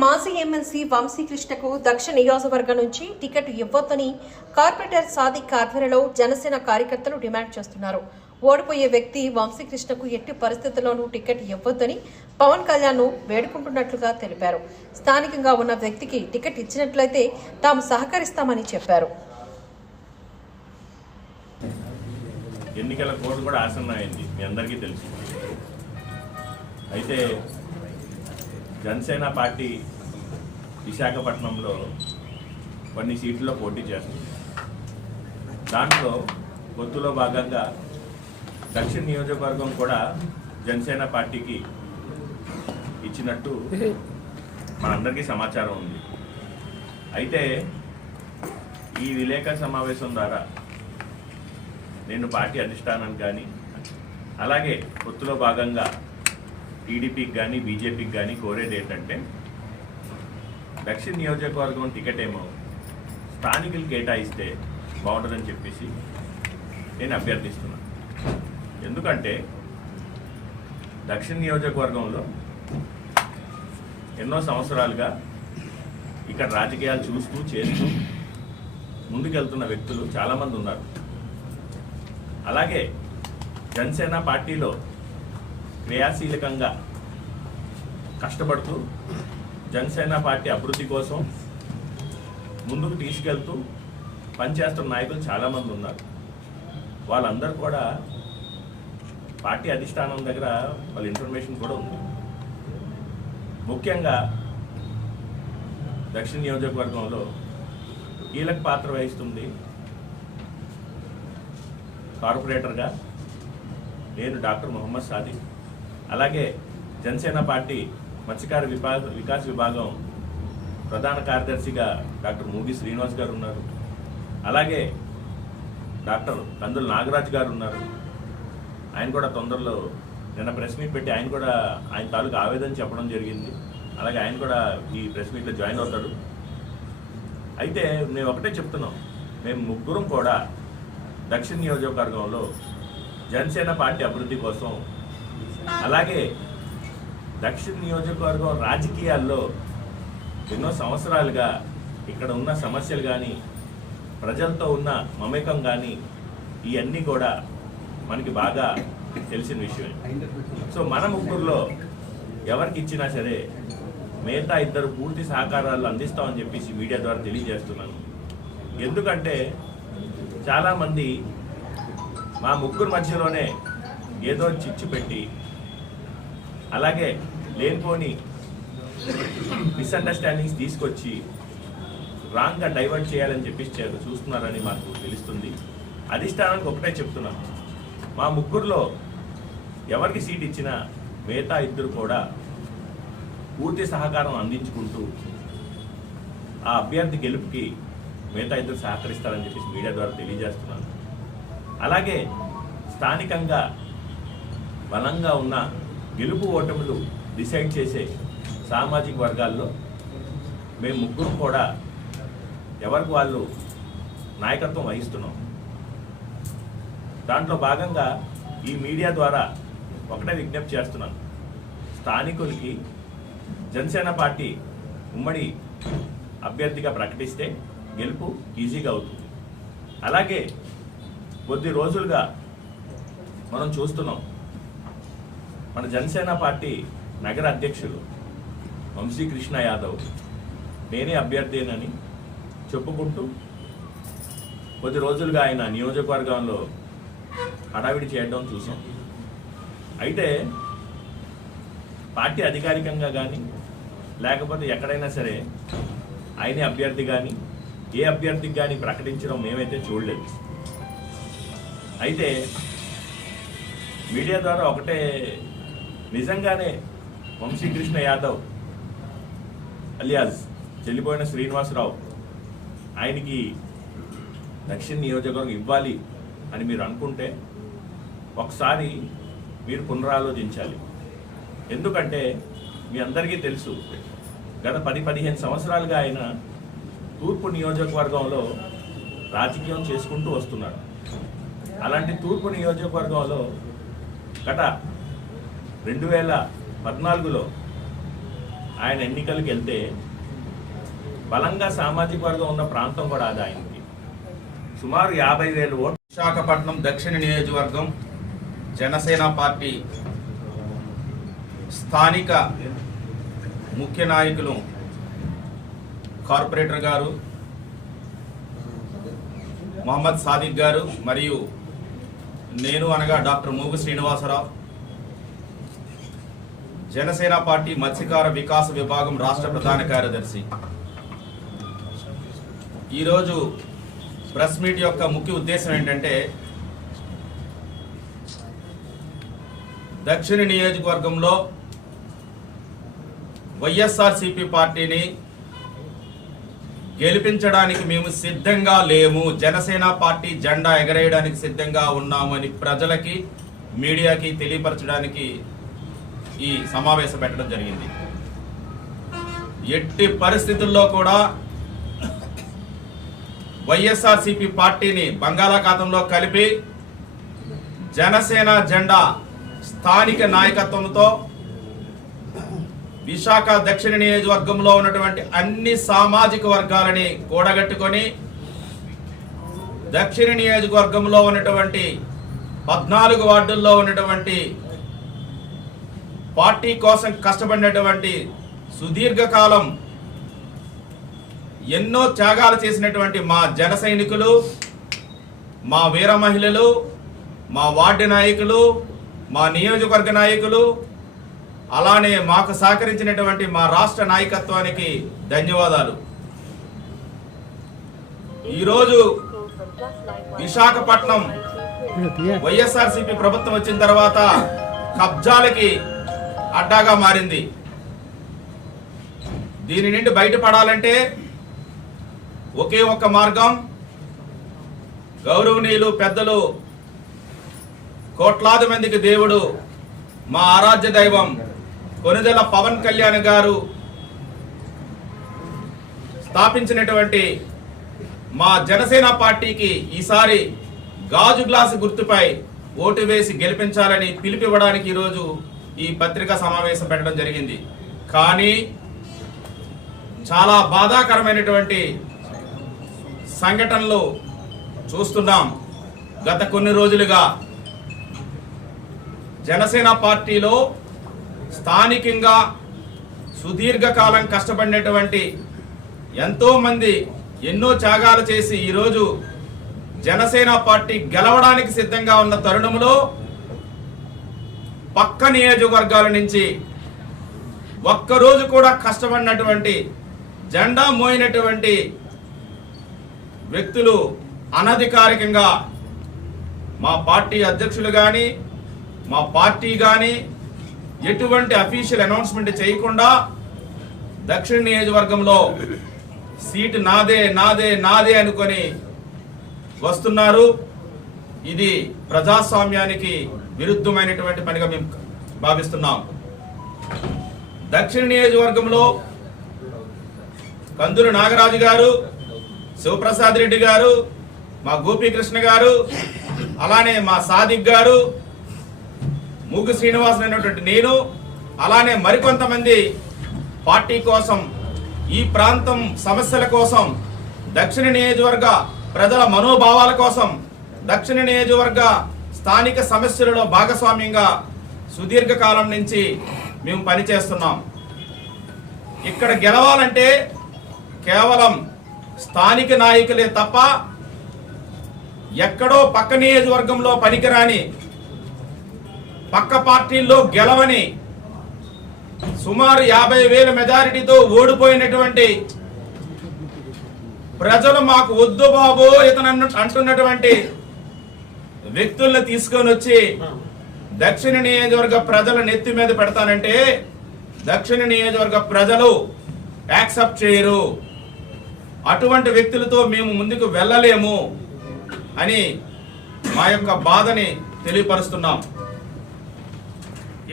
మాజీ ఎమ్మెల్సీ వంశీకృష్ణకు దక్షిణ నియోజకవర్గం నుంచి టికెట్ ఇవ్వొద్దని కార్పొరేటర్ సాదిక్ ఆధ్వర్యంలో జనసేన కార్యకర్తలు డిమాండ్ చేస్తున్నారు. ఓడిపోయే వ్యక్తి వంశీకృష్ణకు ఎట్టి పరిస్థితుల్లోనూ టికెట్ ఇవ్వొద్దని పవన్ కళ్యాణ్ వేడుకుంటున్నట్లుగా తెలిపారు. స్థానికంగా ఉన్న వ్యక్తికి టికెట్ ఇచ్చినట్లయితే తాము సహకరిస్తామని చెప్పారు. ఎన్నికల కోడ్ కూడా ఆసన్నమైంది, మీ అందరికీ తెలుసు. అయితే జనసేన పార్టీ విశాఖపట్నంలో కొన్ని సీట్లలో పోటీ చేస్తుంది. దాంట్లో పొత్తులో భాగంగా దక్షిణ నియోజకవర్గం కూడా జనసేన పార్టీకి ఇచ్చినట్టు మనందరికీ సమాచారం ఉంది. అయితే ఈ విలేకరుల సమావేశం ద్వారా నేను పార్టీ అధిష్టానానికి కానీ అలాగే పొత్తులో భాగంగా టీడీపీకి కానీ బీజేపీకి కానీ కోరేది ఏంటంటే, దక్షిణ నియోజకవర్గం టికెట్ ఏమో స్థానికులు కేటాయిస్తే బాగుంటుందని చెప్పేసి నేను అభ్యర్థిస్తున్నాను. ఎందుకంటే దక్షిణ నియోజకవర్గంలో ఎన్నో సంవత్సరాలుగా ఇక్కడ రాజకీయాలు చూస్తూ చేస్తూ ముందుకెళ్తున్న వ్యక్తులు చాలామంది ఉన్నారు. అలాగే జనసేన పార్టీలో క్రియాశీలకంగా కష్టపడుతూ జనసేన పార్టీ అభివృద్ధి కోసం ముందుకు తీసుకెళ్తూ పనిచేస్తున్న నాయకులు చాలామంది ఉన్నారు. వాళ్ళందరూ కూడా పార్టీ అధిష్టానం దగ్గర వాళ్ళ ఇన్ఫర్మేషన్ కూడా ఉంది. ముఖ్యంగా దక్షిణ నియోజకవర్గంలో కీలక పాత్ర వహిస్తుంది కార్పొరేటర్గా నేను డాక్టర్ మొహమ్మద్ సాదిక్, అలాగే జనసేన పార్టీ మత్స్యకార వికాస్ విభాగం ప్రధాన కార్యదర్శిగా డాక్టర్ మూగి శ్రీనివాస్ గారు ఉన్నారు. అలాగే డాక్టర్ కందుల నాగరాజ్ గారు ఉన్నారు. ఆయన కూడా తొందరలో నిన్న ప్రెస్ మీట్ పెట్టి ఆయన తాలూకు ఆవేదన చెప్పడం జరిగింది. అలాగే ఆయన కూడా ఈ ప్రెస్ మీట్లో జాయిన్ అవుతాడు. అయితే మేము ఒకటే చెప్తున్నాం, మేము ముగ్గురం కూడా దక్షిణ నియోజకవర్గంలో జనసేన పార్టీ అభివృద్ధి కోసం, అలాగే దక్షిణ నియోజకవర్గం రాజకీయాల్లో ఎన్నో సంవత్సరాలుగా ఇక్కడ ఉన్న సమస్యలు కానీ ప్రజలతో ఉన్న మమేకం కానీ ఇవన్నీ కూడా మనకి బాగా తెలిసిన విషయమే. సో మన ముగ్గురులో ఎవరికి ఇచ్చినా సరే మిగతా ఇద్దరు పూర్తి సహకారాలు అందిస్తామని చెప్పేసి మీడియా ద్వారా తెలియజేస్తున్నాను. ఎందుకంటే చాలామంది మా ముగ్గురు మధ్యలోనే ఏదో చిచ్చు పెట్టి అలాగే లేనిపోని మిస్అండర్స్టాండింగ్స్ తీసుకొచ్చి రాంగ్గా డైవర్ట్ చేయాలని చెప్పేసి చూస్తున్నారని మాకు తెలుస్తుంది. అధిష్టానానికి ఒకటే చెప్తున్నాం, మా ముగ్గురులో ఎవరికి సీట్ ఇచ్చినా మిగతా ఇద్దరు కూడా పూర్తి సహకారం అందించుకుంటూ ఆ అభ్యర్థి గెలుపుకి మిగతా ఇద్దరు సహకరిస్తారని చెప్పేసి మీడియా ద్వారా తెలియజేస్తున్నాను. అలాగే స్థానికంగా బలంగా ఉన్న గెలుపు ఓటములు డిసైడ్ చేసే సామాజిక వర్గాల్లో మేము ముగ్గురు కూడా ఎవరికి వాళ్ళు నాయకత్వం వహిస్తున్నాం. దాంట్లో భాగంగా ఈ మీడియా ద్వారా ఒకటే విజ్ఞప్తి చేస్తున్నాను, స్థానికులకి జనసేన పార్టీ ఉమ్మడి అభ్యర్థిగా ప్రకటిస్తే గెలుపు ఈజీగా అవుతుంది. అలాగే కొద్ది రోజులుగా మనం చూస్తున్నాం, మన జనసేన పార్టీ నగర అధ్యక్షులు వంశీకృష్ణ యాదవ్ నేనే అభ్యర్థినని చెప్పుకుంటూ కొద్ది రోజులుగా ఆయన నియోజకవర్గంలో హడావిడి చేయడం చూసాం. అయితే పార్టీ అధికారికంగా కానీ లేకపోతే ఎక్కడైనా సరే ఆయనే అభ్యర్థి కానీ ఏ అభ్యర్థికి కానీ ప్రకటించడం మేమైతే చూడలేదు. అయితే మీడియా ద్వారా ఒకటే, నిజంగానే వంశీకృష్ణ యాదవ్ అలియాస్ చెల్లిపోయిన శ్రీనివాసరావు ఆయనకి దక్షిణ నియోజకవర్గం ఇవ్వాలి అని మీరు అనుకుంటే ఒకసారి మీరు పునరాలోచించాలి. ఎందుకంటే మీ అందరికీ తెలుసు, గత 10-15 సంవత్సరాలుగా ఆయన తూర్పు నియోజకవర్గంలో రాజకీయం చేసుకుంటూ వస్తున్నాడు. అలాంటి తూర్పు నియోజకవర్గంలో గత 2014లో ఆయన ఎన్నికలకు వెళ్తే బలంగా సామాజిక వర్గం ఉన్న ప్రాంతం కూడా అది ఆయనకి. సుమారు 50,000 ఓట్లు. విశాఖపట్నం దక్షిణ నియోజకవర్గం జనసేన పార్టీ స్థానిక ముఖ్య నాయకులు కార్పొరేటర్ గారు మొహమ్మద్ సాదిక్ గారు మరియు నేను అనగా డాక్టర్ మూగు శ్రీనివాసరావు, జనసేన పార్టీ మత్స్యకార వికాస విభాగం రాష్ట్ర ప్రధాన కార్యదర్శి, ఈరోజు ప్రెస్ మీట్ యొక్క ముఖ్య ఉద్దేశం ఏంటంటే దక్షిణ నియోజకవర్గంలో వైఎస్ఆర్సీపీ పార్టీని గెలిపించడానికి మేము సిద్ధంగా లేము, జనసేన పార్టీ జెండా ఎగరేయడానికి సిద్ధంగా ఉన్నామని ప్రజలకి మీడియాకి తెలియపరచడానికి ఈ సమావేశం పెట్టడం జరిగింది. ఎట్టి పరిస్థితుల్లో కూడా వైఎస్ఆర్సీపీ పార్టీని బంగాళాఖాతంలో కలిపి జనసేన జెండా స్థానిక నాయకత్వంతో విశాఖ దక్షిణ నియోజకవర్గంలో ఉన్నటువంటి అన్ని సామాజిక వర్గాలని కూడగట్టుకొని దక్షిణ నియోజకవర్గంలో ఉన్నటువంటి 14 వార్డుల్లో ఉన్నటువంటి పార్టీ కోసం కష్టపడినటువంటి సుదీర్ఘకాలం ఎన్నో త్యాగాలు చేసినటువంటి మా జన సైనికులు, మా వీర మహిళలు, మా వార్డు నాయకులు, మా నియోజకవర్గ నాయకులు, అలానే మాకు సహకరించినటువంటి మా రాష్ట్ర నాయకత్వానికి ధన్యవాదాలు. ఈరోజు విశాఖపట్నం వైఎస్ఆర్సీపీ ప్రభుత్వం వచ్చిన తర్వాత కబ్జాలకి అడ్డాగా మారింది. దీని నుండి బయటపడాలంటే ఒకే ఒక్క మార్గం, గౌరవనీయులు పెద్దలు కోట్లాది మందికి దేవుడు మా ఆరాధ్య దైవం కొనిదెల పవన్ కళ్యాణ్ గారు స్థాపించినటువంటి మా జనసేన పార్టీకి ఈసారి గాజు గ్లాసు గుర్తుపై ఓటు వేసి గెలిపించాలని పిలుపివ్వడానికి ఈరోజు ఈ పత్రికా సమావేశం పెట్టడం జరిగింది. కానీ చాలా బాధాకరమైనటువంటి సంఘటనలు చూస్తున్నాం. గత కొన్ని రోజులుగా జనసేన పార్టీలో స్థానికంగా సుదీర్ఘకాలం కష్టపడినటువంటి ఎంతో మంది ఎన్నో త్యాగాలు చేసి ఈరోజు జనసేన పార్టీ గెలవడానికి సిద్ధంగా ఉన్న తరుణంలో పక్క నియోజకవర్గాల నుంచి ఒక్కరోజు కూడా కష్టపడినటువంటి జెండా మోయినటువంటి వ్యక్తులు అనధికారికంగా మా పార్టీ అధ్యక్షులు కానీ మా పార్టీ కానీ ఎటువంటి అఫీషియల్ అనౌన్స్మెంట్ చేయకుండా దక్షిణ నియోజకవర్గంలో సీటు నాదే నాదే నాదే అనుకొని వస్తున్నారు. ఇది ప్రజాస్వామ్యానికి విరుద్ధమైనటువంటి పనిగా మేము భావిస్తున్నాం. దక్షిణ నియోజకవర్గంలో కందులు నాగరాజు గారు, శివప్రసాద్ రెడ్డి గారు, మా గోపీకృష్ణ గారు, అలానే మా సాదిక్ గారు, మూగు శ్రీనివాసన్ అయినటువంటి నేను, అలానే మరికొంతమంది పార్టీ కోసం, ఈ ప్రాంతం సమస్యల కోసం, దక్షిణ నియోజకవర్గ ప్రజల మనోభావాల కోసం, దక్షిణ నియోజకవర్గ స్థానిక సమస్యలలో భాగస్వామ్యంగా సుదీర్ఘకాలం నుంచి మేము పనిచేస్తున్నాం. ఇక్కడ గెలవాలంటే కేవలం స్థానిక నాయకులే తప్ప ఎక్కడో పక్క నియోజకవర్గంలో పనికిరాని, పక్క పార్టీల్లో గెలవని, సుమారు 50,000 మెజారిటీతో ఓడిపోయినటువంటి ప్రజలు మాకు వద్దు బాబు ఇతను అంటున్నటువంటి వ్యక్తుల్ని తీసుకొని వచ్చి దక్షిణ నియోజకవర్గ ప్రజల నెత్తి మీద పెడతానంటే దక్షిణ నియోజకవర్గ ప్రజలు యాక్సెప్ట్ చేయరు. అటువంటి వ్యక్తులతో మేము ముందుకు వెళ్ళలేము అని మా యొక్క బాధని తెలియపరుస్తున్నాం.